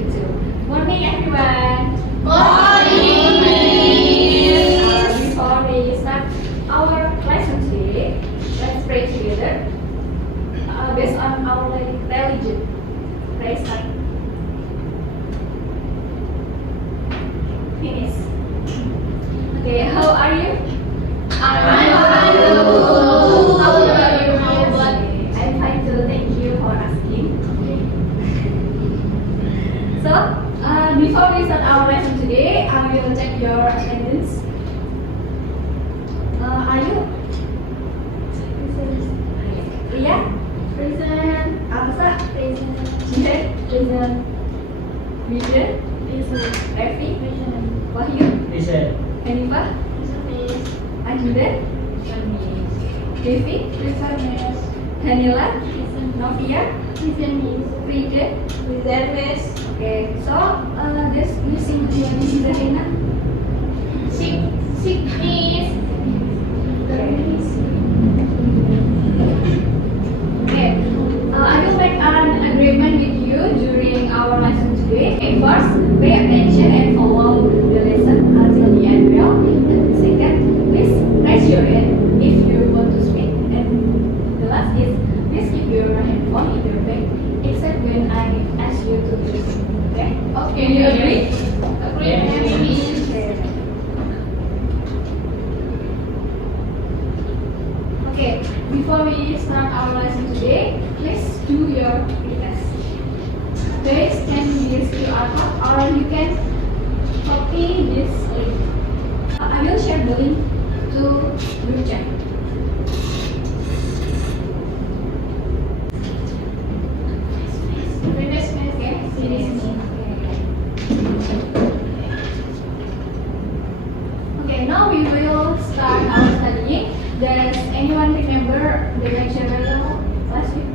grade 2. Morning everyone! Morning, Miss. Before we start our lesson today, let's pray together. Based on our religion. Pray start. Finish. Okay, how are you? I'm fine. How are you? I'm fine too, thank you for asking. So, before we start our lesson today, I will check your attendance. Are you? Ria? Present. Amsa? Present. Jihan? Present. Wijen? Present. Revi? Present. Wahyu? Present. Hanifah? Present, Miss. Ajudan? Present, Miss. Devi? Present, Miss. Hanila? Present. Novia? Present, Miss. Frida? Present, Miss. Okay, so this missing Miss Zahina. Sick, Miss. Okay, I will make an agreement with you during our lesson today. Okay, first, pay attention and follow the lesson until the end. Well, and second, please raise your hand if you want to speak. And the last is, please keep your handphone in your bag, except when I ask you to use it. Okay? Okay. Can you agree? Agree, Miss. Okay, before we start our lesson today, please do your test. Please scan this QR code or you can copy this link. I will share the link to group chat. Finish, Miss. Okay, finish. Okay, now we will start our studying. Does anyone remember the lecture last week?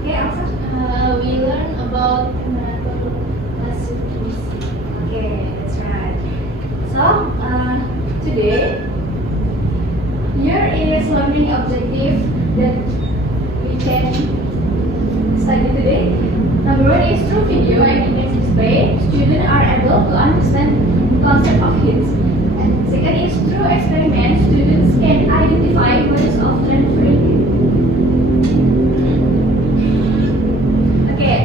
Okay, Elsa? We learned about last week. Okay, that's right. So, today, here is learning objective that we can study today. Number one is through video and image display, students are able to understand the concept of heat. And second is through experiment, students can identify ways of transferring. Okay,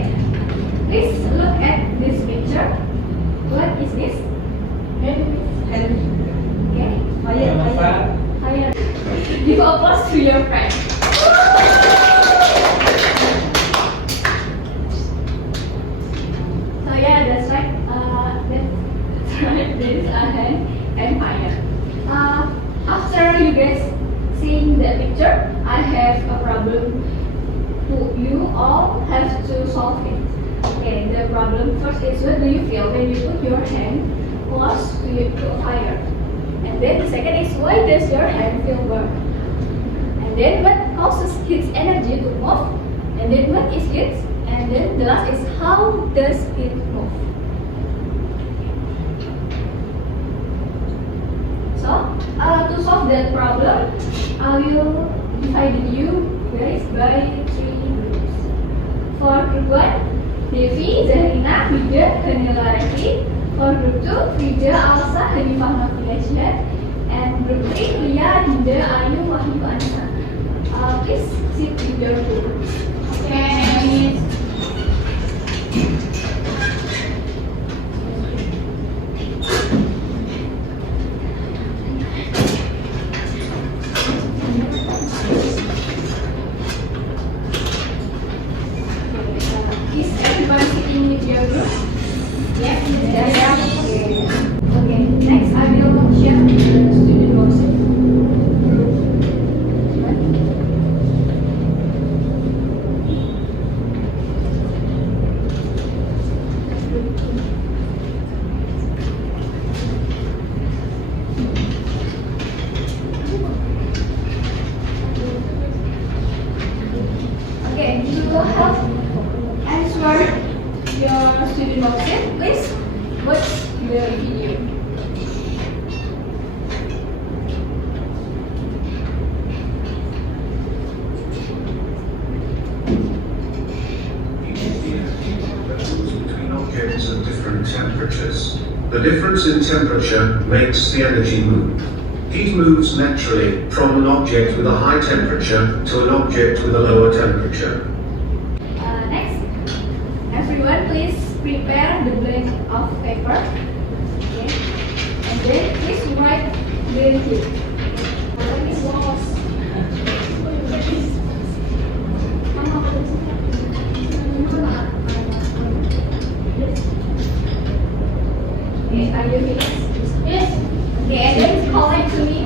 please look at this picture. What is this? Okay, fire. Give applause to your friend. So yeah, that's right. That's right. This is a hand and fire. After you guys seeing the picture, I have a problem. You all have to solve it. Okay, the problem first is what do you feel when you put your hand close to a fire? And then the second is why does your hand feel burn? And then what causes heat's energy to move? And then what is heat? And then the last is how does it move? So to solve that problem, I will divide you guys by 3 groups. For group 1, Devi, Zahrina, Wida, Hanila, Revi. For group 2, Frida, Alsa, Hanifah, Novia, and group 3, Lia, Dinda, Ayu, Wahyu, Anissa. Please sit in your group. Okay. Is everybody sitting with your group? Yes, Okay, next I will share the student worksheet. Okay, to help answer your student worksheet, please watch the video. temperatures. The difference in temperature makes the energy move. Heat moves naturally from an object with a high temperature to an object with a lower temperature. Next, everyone please prepare the blank of paper. Okay. And then please write green tea. Okay, are you finished? Yes. Okay, and then call it to me.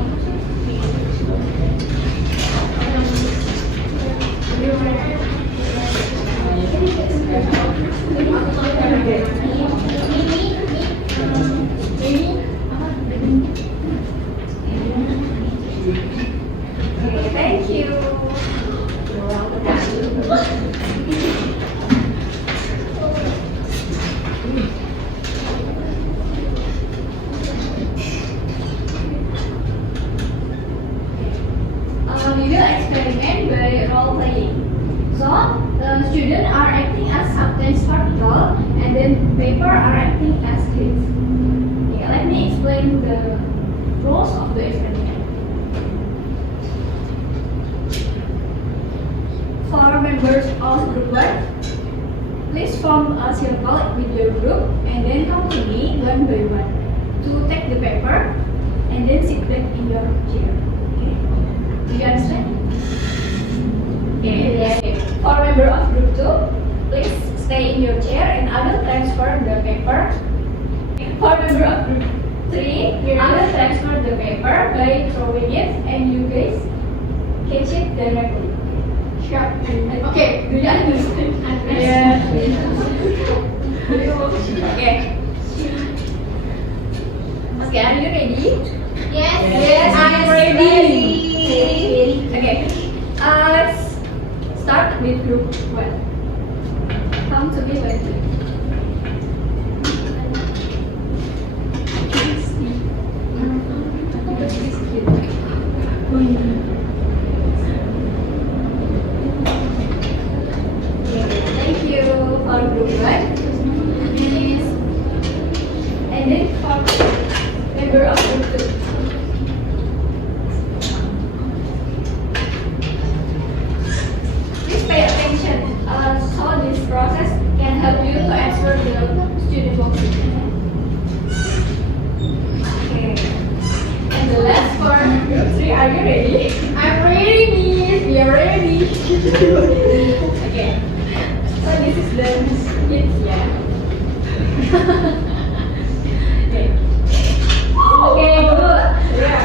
Okay, thank you. You're welcome. We will experiment by role playing. So, students are acting as substance particle, and then paper are acting as grids. Okay, let me explain the rules of the experiment. For members of group 1, please form a circle with your group, and then come to me one by one to take the paper, and then sit back in your chair. Do you understand? Okay. For member of group 2, please stay in your chair and I will transfer the paper. For member of group 3, I will transfer the paper by throwing it and you guys catch it directly. Sure. Okay, do you understand? Yeah. Okay. Okay, are you ready? Yes. I'm ready. Okay, let's start with group 1. Come to me when you. Thank you for group 1. And then for member of group 2. Please pay attention. So this process can help you to answer the student boxes. Okay. And the last for group 3, are you ready? I'm ready, Miss. We are ready. Okay. So this is the kids, yeah. Okay. Okay, good. Yeah.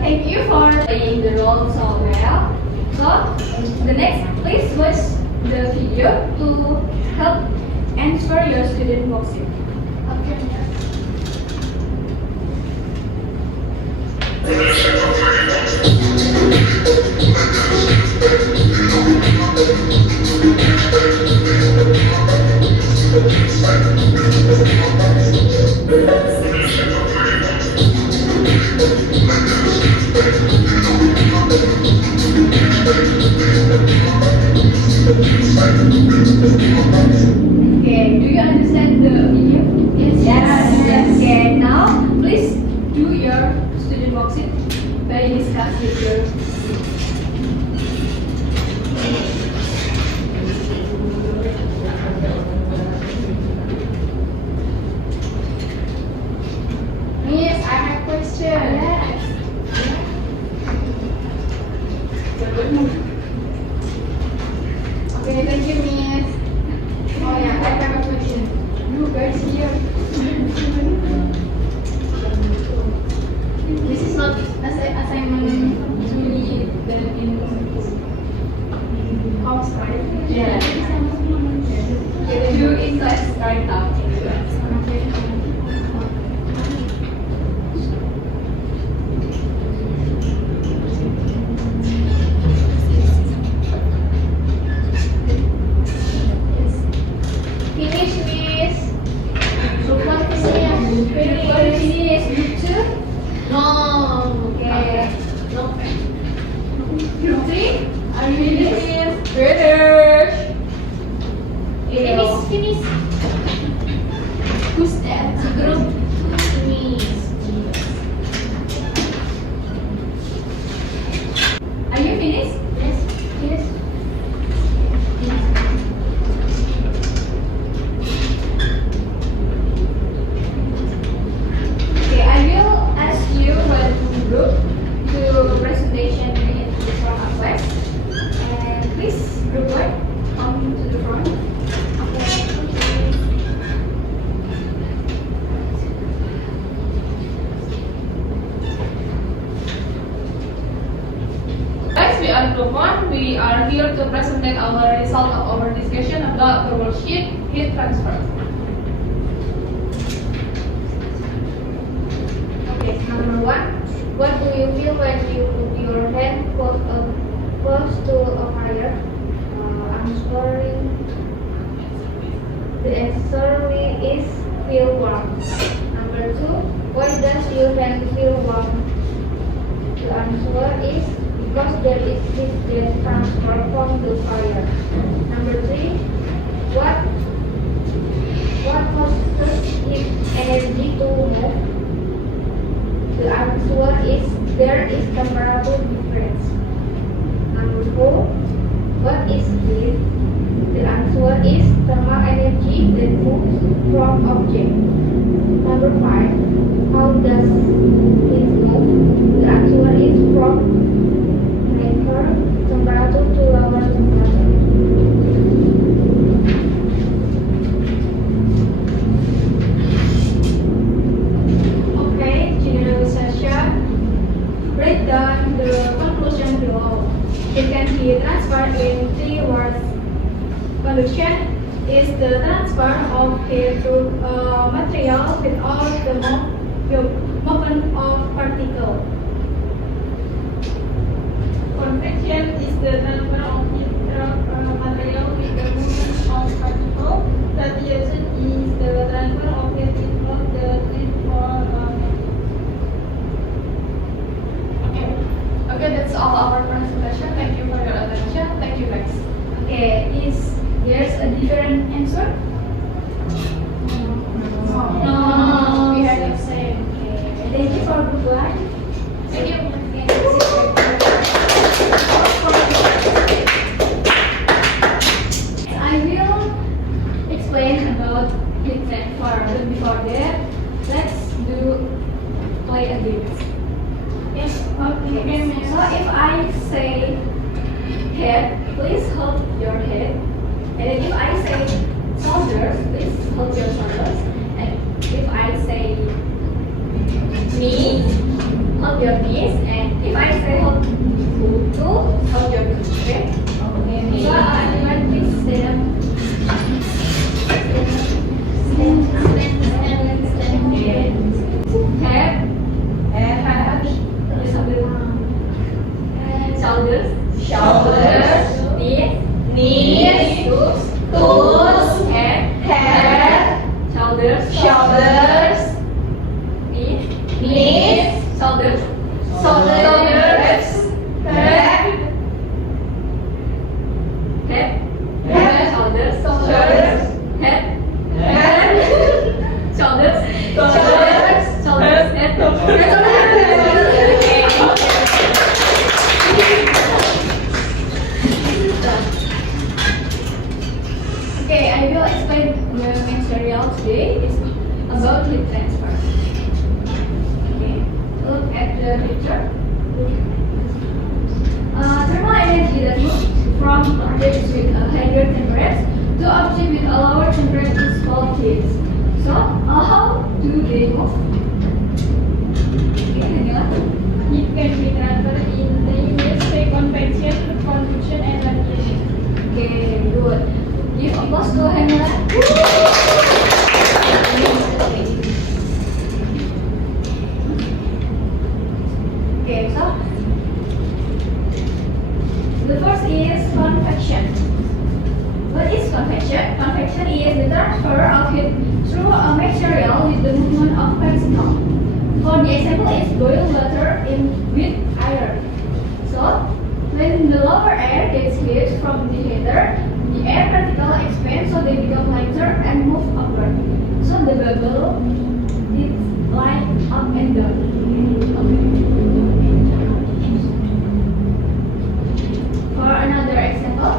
Thank you for playing the role so well. So, the next, please watch the video to help answer your student boxing. Okay, do you understand the video? Yes. Okay, now please do your student boxing by discuss with your. Miss, I have a question. Okay, thank you, Miss. Oh yeah, I have a question. You guys here. This is not assignment. Usually the house, right? Yeah. Do in class right now. No. Okay. No. Group 3, are you finished? Finish. Finish. Who's that? Group finish. Are you finished? Yes. Yes. Okay, I will ask you one group to presentation in the front of class. And please, group 1, come to the front. Guys, we are group 1. We are here to present our result of our discussion about the worksheet heat transfer. Okay, number 1. What do you feel when you put your hand close to a fire? Answering. The answer is feel warm. Number 2. Why does your hand feel warm? The answer is because there is heat that transfer from the fire. Number 3. What causes heat energy to move? The answer is there is temperature difference. Number 4. What is heat? The answer is thermal energy that moves from object. Number 5. How does it move? The answer is from higher temperature to lower temperature. Okay, general session. Break down the conclusion below. You can heat transfer in 3 words. Conduction is the transfer of heat through a material without the movement of particle. Convection is the transfer of heat material with the movement of particle. Radiation is the transfer of heat without the need for Okay, that's all our presentation. Thank you for your attention. Thank you, guys. Okay, is there's a different answer? No, we have the same. Okay, thank you for group 1. Thank you. I will explain about heat transfer, but before that, let's play a game. Yes. Okay. So if I say head, please hold your head. And then if I say shoulders, please hold your shoulders. And if I say knees, hold your knees. And if I say hold hold your foot. Okay? Okay. So everyone please stand up. Head. Shoulders. Knees. Toes. Head. Shoulders. Knees. Shoulders. Head. Shoulders. Head. Shoulders. Okay, I will explain the material today. It's about heat transfer. Okay, look at the picture. Thermal energy that moves from objects with a higher temperature to objects with a lower temperature is called heat. So, how do they move? Okay, Daniela? It can be transferred in 3 ways: by convection, conduction, and radiation. Okay, good. Give applause to Daniela. Okay, so the first is convection. What is convection? Convection is the transfer of heat through a material with the movement of particle. For the example is boil water with iron. So when the lower air gets heat from the heater, the air particle expand so they become lighter and move upward. So the bubble is light up and down. For another example,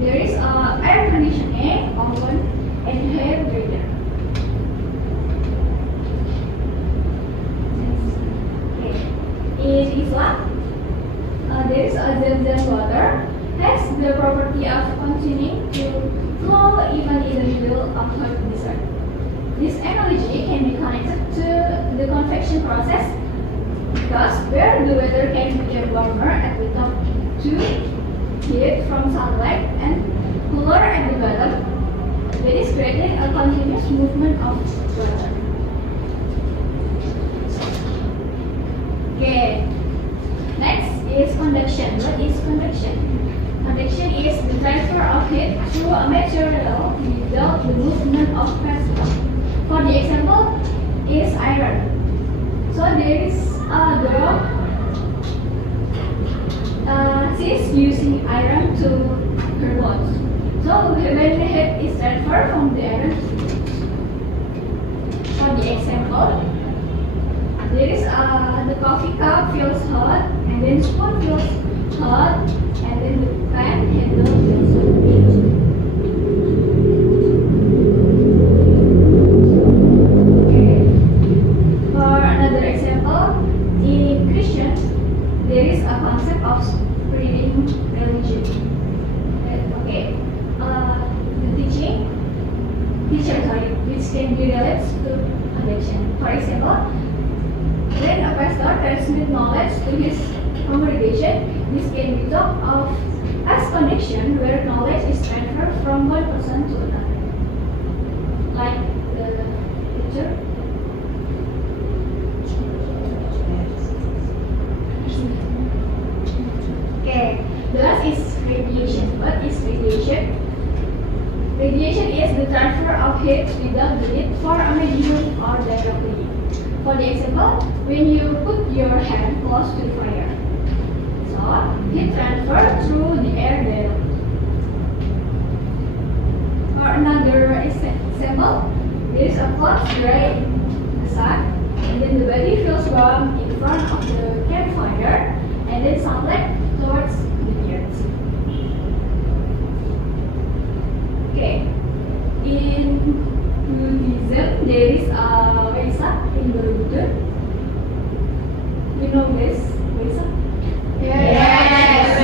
there is air conditioning, oven, and hair dryer. In Islam, there is a Zam-Zam water has the property of continuing to flow even in the middle of hot desert. This analogy can be connected to the convection process because where the weather can become warmer at the top to heat from sunlight and cooler at the bottom, that is creating a continuous movement of water. Okay, next is conduction. What is conduction? Conduction is the transfer of heat through a material without the movement of particle. For the example is iron. So there is a girl. She is using iron to her clothes. So when the heat is transferred from the iron, for the example, there is the coffee cup feels hot, and then spoon feels hot, and then the pan handle feels hot. Okay. For another example, in Christian, there is a concept of spreading religion. Okay. Which can be related to connection. For example, when a pastor transmits knowledge to his congregation, this can be thought of as connection where knowledge is transferred from one person to another. Like the picture. Okay, the last is radiation. What is radiation? Radiation is the transfer of heat without the need for a medium or directly. For the example, when you put your hand close to the fire, so heat transfer through the air directly. For another example, there is a cloth dry the sun, and then the body feels warm in front of the campfire, and then sunlight towards the earth. Okay, in Buddhism there is a Vesak in Borobudur. You know this Vesak? Yes.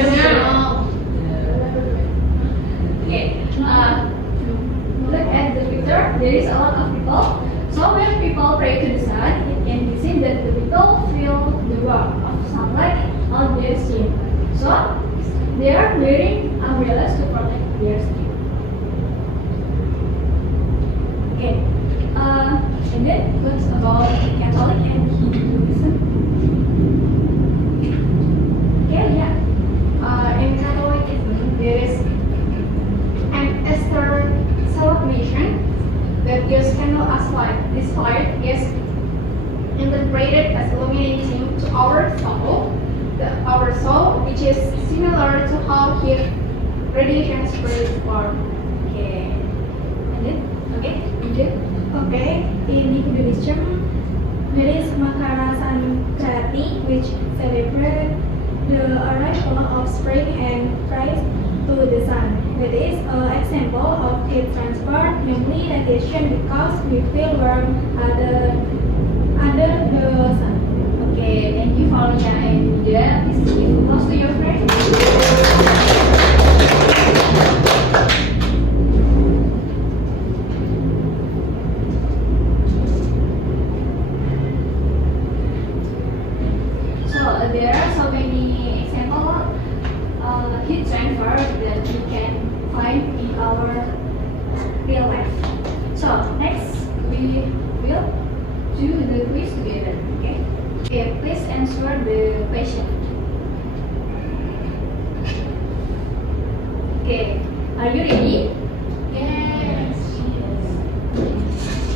Okay. Look at the picture. There is a lot of people. So when people pray to the sun, it can be seen that the people feel the warmth of sunlight on their skin. So they are wearing umbrellas to protect their skin. Okay. And then what's about Catholic and Hinduism? Okay, yeah. In Catholicism, there is an Easter celebration that gives candle as light. This light is interpreted as illuminating to our soul, which is similar to how heat radiation spreads warmth. Okay. And then, okay, India. Okay, in Hinduism, there is Makara Sankranti, which celebrates the arrival of spring and Christ to the sun. That is an example of heat transfer, namely radiation, because we feel warm under the sun. Okay, thank you for and India. Please give applause to your friend. So there are so many examples heat transfer that we can find in our real life. So next we will do the quiz together. Okay. Okay. Please answer the question. Okay. Are you ready? Yes.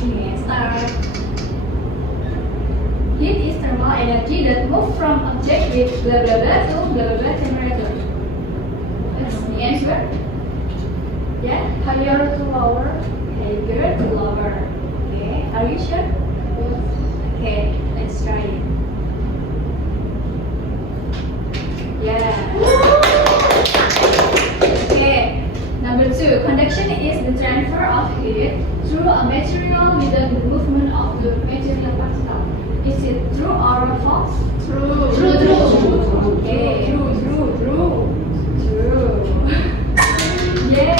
Okay. Start. energy that move from object with blah blah blah to blah blah blah temperature. That's the answer. Yeah, Higher to lower. higher to lower. Okay, are you sure? Okay, let's try it. Yeah. Okay, number 2. Conduction is the transfer of heat through a material without the movement of the material particle. Is it true or false? True. Okay. True. Yeah.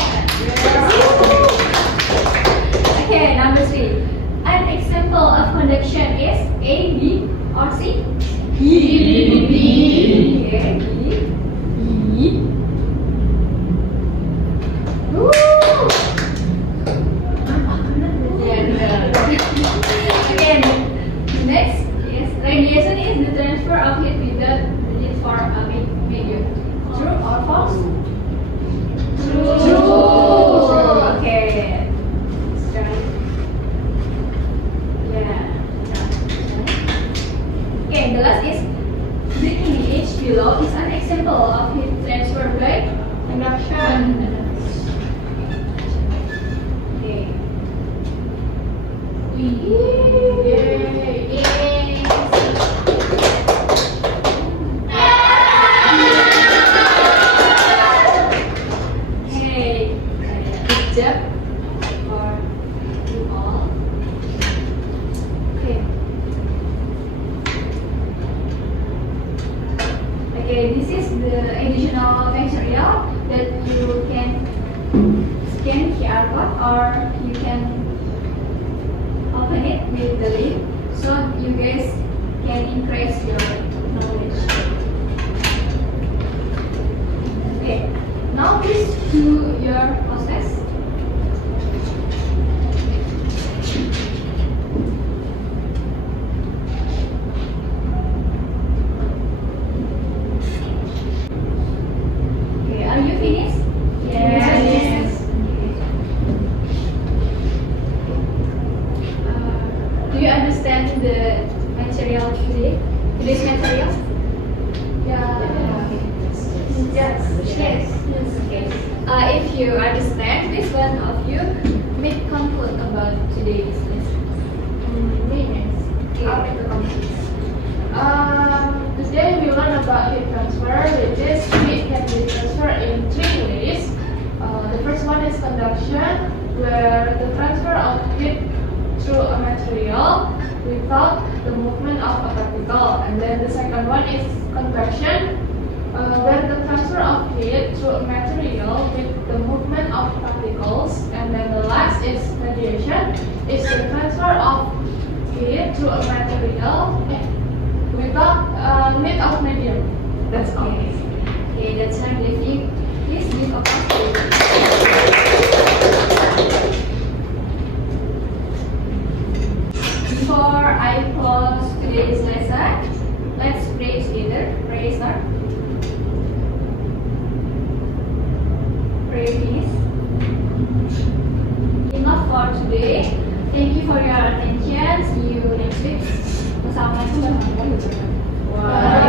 Okay, number 3. An example of conduction is A, B, or C? B. Okay, B. Woo! Yeah. Okay, next is radiation is the transfer of heat without the need for a medium. True or false? True. Okay. Let's try. Yeah. Okay, the last is the image below is an example of heat transfer by conduction. Okay. Hey, good job for you all. Okay. Okay, this is the additional material that you can scan QR code or you can open it with the link so you guys can increase your knowledge. Okay, now please do your process. Okay, are you finished? Yes. Do you understand the material today? Today's material? Yes. Okay. If you understand, this one of you make conclude about today's lesson. Today we learn about heat transfer, which is heat can be transferred in 3 ways. The first one is conduction, where the transfer of heat through a material without the movement of a particle. And then the second one is convection, where the transfer of heat through a material with the movement of particles. And then the last is radiation, is the transfer of heat through a material without need of medium. That's all. Okay, that's time. Please give applause to you. Before I close today's lesson, let's pray together. Praise God. Pray please. Enough for today. Thank you for your attention. See you next week. Wassalamualaikum warahmatullahi wabarakatuh.